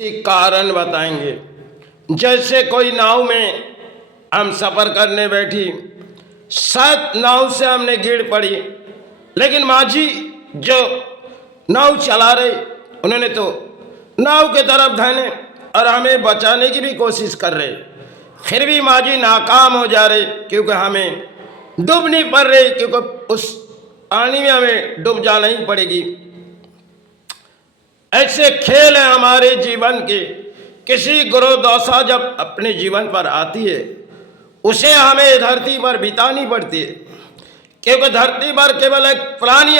एक कारण बताएंगे। जैसे कोई नाव में हम सफ़र करने बैठी, शायद नाव से हमने गिर पड़ी, लेकिन माझी जो नाव चला रहे उन्होंने तो नाव के तरफ धने और हमें बचाने की भी कोशिश कर रहे, फिर भी माझी नाकाम हो जा रहे क्योंकि हमें डूब नहीं पड़ रही, क्योंकि उस पानी में हमें डूब जाना ही पड़ेगी। ऐसे खेल है हमारे जीवन के। किसी गुरु दशा जब अपने जीवन पर आती है उसे हमें धरती पर बितानी पड़ती है, क्योंकि धरती पर केवल एक प्राणी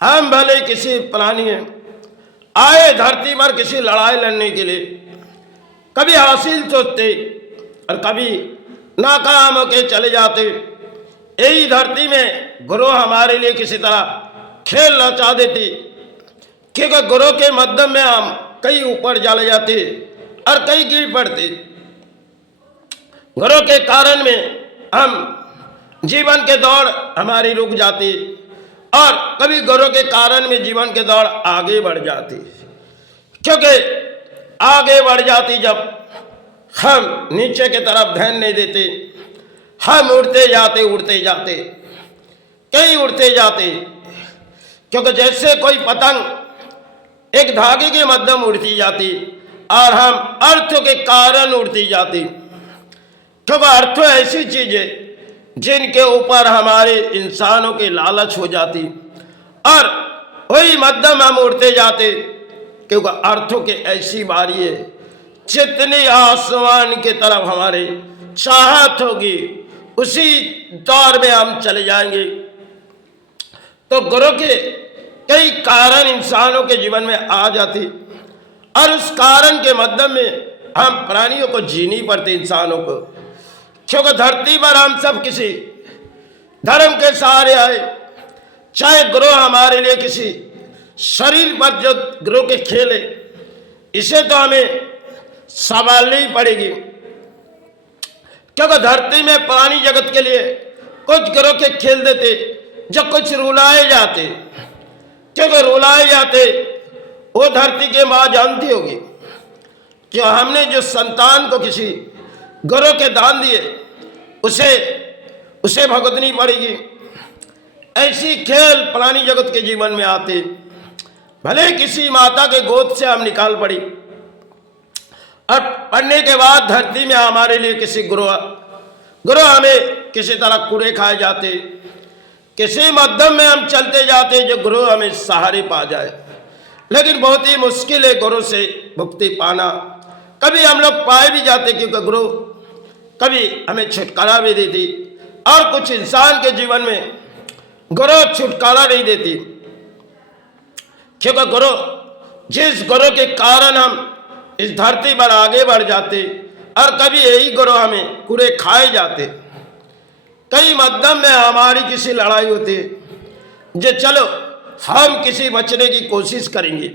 हम भले किसी प्राणी आए धरती पर किसी लड़ाई लड़ने के लिए, कभी हासिल सोचते और कभी नाकाम होके चले जाते। यही धरती में गुरु हमारे लिए किसी तरह खेल रचा देती, क्योंकि गुरु के माध्यम में हम कई ऊपर चले जाते और कई गिर पड़ते। गुरु के कारण में हम जीवन के दौड़ हमारी रुक जाती और कभी गुरु के कारण में जीवन के दौड़ आगे बढ़ जाती, क्योंकि आगे बढ़ जाती जब हम नीचे की तरफ ध्यान नहीं देते, हम उड़ते जाते कहीं उड़ते जाते। क्योंकि जैसे कोई पतंग एक धागे के मध्यम उड़ती जाती और हम अर्थों के कारण उड़ती जाती, क्योंकि अर्थ ऐसी चीज है जिनके ऊपर हमारे इंसानों की लालच हो जाती और वही मध्यम हम उड़ते जाते, क्योंकि अर्थों की ऐसी बारी है जितनी आसमान की तरफ हमारे चाहत होगी उसी दौर में हम चले जाएंगे। तो गुरु के कई कारण इंसानों के जीवन में आ जाती और उस कारण के मध्यम में हम प्राणियों को जीनी पड़ती, इंसानों को, क्योंकि धरती पर हम सब किसी धर्म के सहारे आए। चाहे गुरु हमारे लिए किसी शरीर पर जो गुरु के खेल है, इसे तो हमें संभालनी ही पड़ेगी, क्योंकि धरती में प्राणी जगत के लिए कुछ गुरु के खेल देते जो कुछ रुलाए जाते, क्योंकि रुलाए जाते वो धरती के माँ जानती होगी कि हमने जो संतान को किसी गुरु के दान दिए उसे भुगतनी पड़ेगी। ऐसी खेल प्राणी जगत के जीवन में आते, भले किसी माता के गोद से हम निकाल पड़ी और पढ़ने के बाद धरती में हमारे लिए किसी गुरु हमें किसी तरह कूड़े खाए जाते, किसी मध्यम में हम चलते जाते जो गुरु हमें सहारे पा जाए, लेकिन बहुत ही मुश्किल है गुरु से मुक्ति पाना। कभी हम लोग पाए भी जाते क्योंकि गुरु कभी हमें छुटकारा भी देती, और कुछ इंसान के जीवन में गुरु छुटकारा नहीं देती, क्योंकि गुरु जिस गुरु के कारण हम इस धरती पर आगे बढ़ जाते और कभी यही गुरु हमें कूड़े खाए जाते। कई मध्यम में हमारी किसी लड़ाई होती है जो चलो हम किसी बचने की कोशिश करेंगे,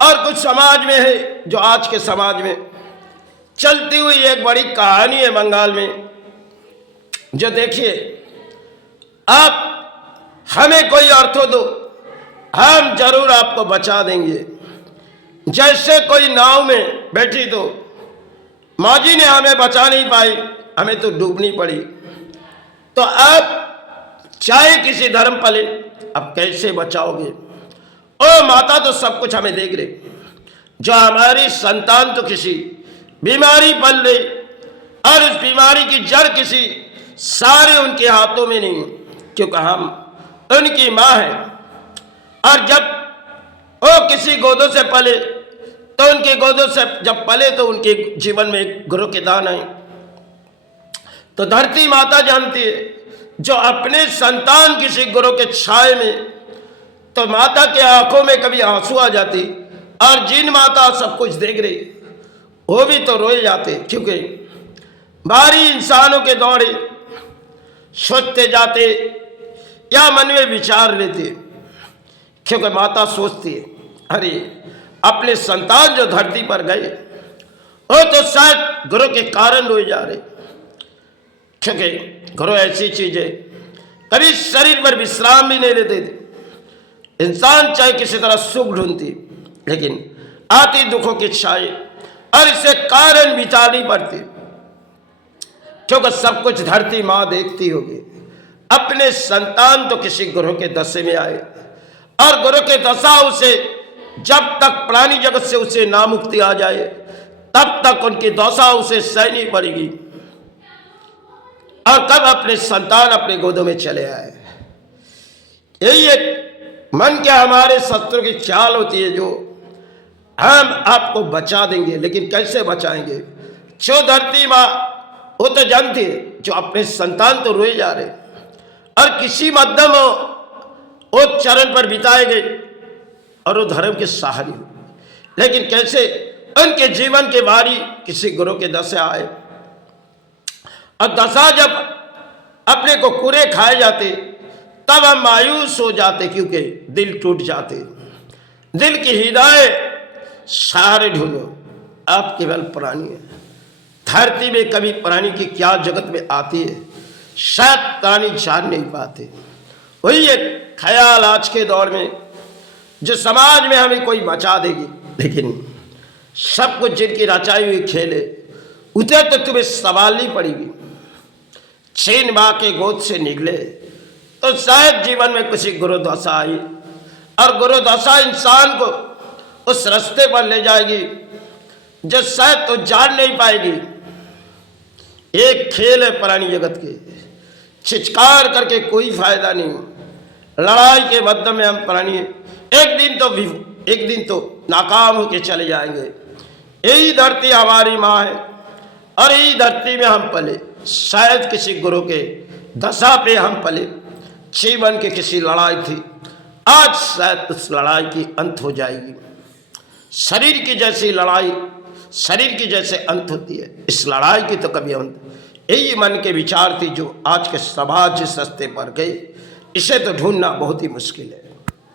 और कुछ समाज में है जो आज के समाज में चलती हुई एक बड़ी कहानी है बंगाल में, जो देखिए आप हमें कोई अर्थ दो हम जरूर आपको बचा देंगे। जैसे कोई नाव में बैठी तो माझी ने हमें बचा नहीं पाई, हमें तो डूबनी पड़ी। तो आप चाहे किसी धर्म पले, अब कैसे बचाओगे? ओ माता तो सब कुछ हमें देख रही, जो हमारी संतान तो किसी बीमारी पल रही और उस बीमारी की जड़ किसी सारे उनके हाथों में नहीं, क्योंकि हम उनकी माँ है। और जब वो किसी गोदों से पले तो उनके गोदों से जब पले तो उनके जीवन में एक गुरु के दान आए। तो धरती माता जानती है, जो अपने संतान किसी गुरु के छाए में, तो माता के आंखों में कभी आंसू आ जाती, और जिन माता सब कुछ देख रही वो भी तो रोए जाते, क्योंकि बाहरी इंसानों के दौड़े सोचते जाते या मन में विचार लेते, क्योंकि माता सोचती है अरे अपने संतान जो धरती पर गए वो तो शायद गुरु के कारण रोए जा रहे, क्योंकि गुरु ऐसी चीज है कभी शरीर पर विश्राम भी नहीं लेते थे। इंसान चाहे किसी तरह सुख ढूंढती, लेकिन आती दुखों की छाई, और इसे कारण बितानी पड़ती, क्योंकि सब कुछ धरती माँ देखती होगी। अपने संतान तो किसी गुरु के दशे में आए, और गुरु के दशा उसे जब तक प्राणी जगत से उसे नामुक्ति आ जाए तब तक उनकी दशा उसे सहनी पड़ेगी। और कब अपने संतान अपने गोदों में चले आए, यही एक मन के हमारे शत्रु की चाल होती है, जो हम आपको बचा देंगे, लेकिन कैसे बचाएंगे। जो धरती माँ वो तो जानती है, जो अपने संतान तो रोए जा रहे, और किसी मध्यम वो चरण पर बिताए गए और वो धर्म के सहारे हो, लेकिन कैसे उनके जीवन के बारी किसी गुरु के दशा आए, और दशा जब अपने को कुरे खाए जाते तब हम मायूस हो जाते, क्योंकि दिल टूट जाते। दिल की हिदायत सहारे ढूंढो, आप केवल प्राणी है। धरती में कभी प्राणी की क्या जगत में आती है, शायद प्राणी जान नहीं पाते। वही एक ख्याल आज के दौर में, जो समाज में हमें कोई बचा देगी, लेकिन सब कुछ जिनकी रचाई हुई खेल है, उसे तो तुम्हें संभालनी पड़ेगी। छीन माँ के गोद से निकले तो शायद जीवन में कुछ गुरु दशा आई, और गुरु दशा इंसान को उस रास्ते पर ले जाएगी जो शायद तो जान नहीं पाएगी। एक खेल है प्राणी जगत के, छिचकार करके कोई फायदा नहीं। लड़ाई के मध्य में हम प्राणी एक दिन तो नाकाम होके चले जाएंगे। यही धरती हमारी माँ है, और यही धरती में हम पले। शायद किसी गुरु के दशा पे हम पले, जीवन की किसी लड़ाई थी, आज शायद उस लड़ाई की अंत हो जाएगी। शरीर की जैसी लड़ाई शरीर की जैसे अंत होती है, इस लड़ाई की तो कभी अंत। यही मन के विचार थी जो आज के समाज जिस रास्ते पर गए, इसे तो ढूंढना बहुत ही मुश्किल है।